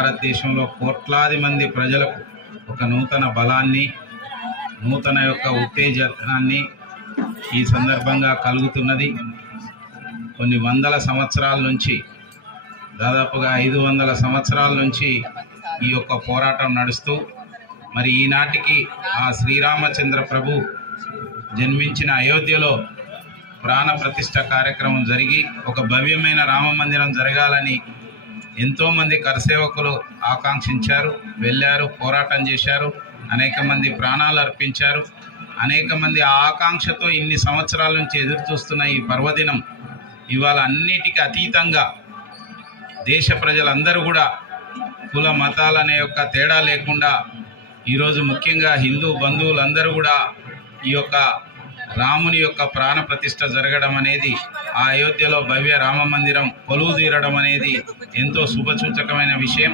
భారతదేశంలో కోట్లాది మంది ప్రజలకు ఒక నూతన బలాన్ని, నూతన యొక్క ఉత్తేజాన్ని ఈ సందర్భంగా కలుగుతున్నది. కొన్ని వందల సంవత్సరాల నుంచి, దాదాపుగా 500 సంవత్సరాల నుంచి ఈ యొక్క పోరాటం నడుస్తూ మరి ఈనాటికి ఆ శ్రీరామచంద్ర ప్రభు జన్మించిన అయోధ్యలో ప్రాణ ప్రతిష్ఠ కార్యక్రమం జరిగి ఒక భవ్యమైన రామ మందిరం జరగాలని ఎంతోమంది కరసేవకులు ఆకాంక్షించారు, వెళ్ళారు, పోరాటం చేశారు, అనేక మంది ప్రాణాలు అర్పించారు. అనేక మంది ఆ ఆకాంక్షతో ఇన్ని సంవత్సరాల నుంచి ఎదురు చూస్తున్న ఈ పర్వదినం ఇవాళ అన్నిటికీ అతీతంగా దేశ ప్రజలందరూ కూడా కుల మతాలనే యొక్క తేడా లేకుండా ఈరోజు ముఖ్యంగా హిందూ బంధువులందరూ కూడా ఈ యొక్క రాముని యొక్క ప్రాణ ప్రతిష్ఠ జరగడం అనేది, ఆ అయోధ్యలో భవ్య రామ మందిరం కొలువు తీరడం అనేది ఎంతో శుభసూచకమైన విషయం.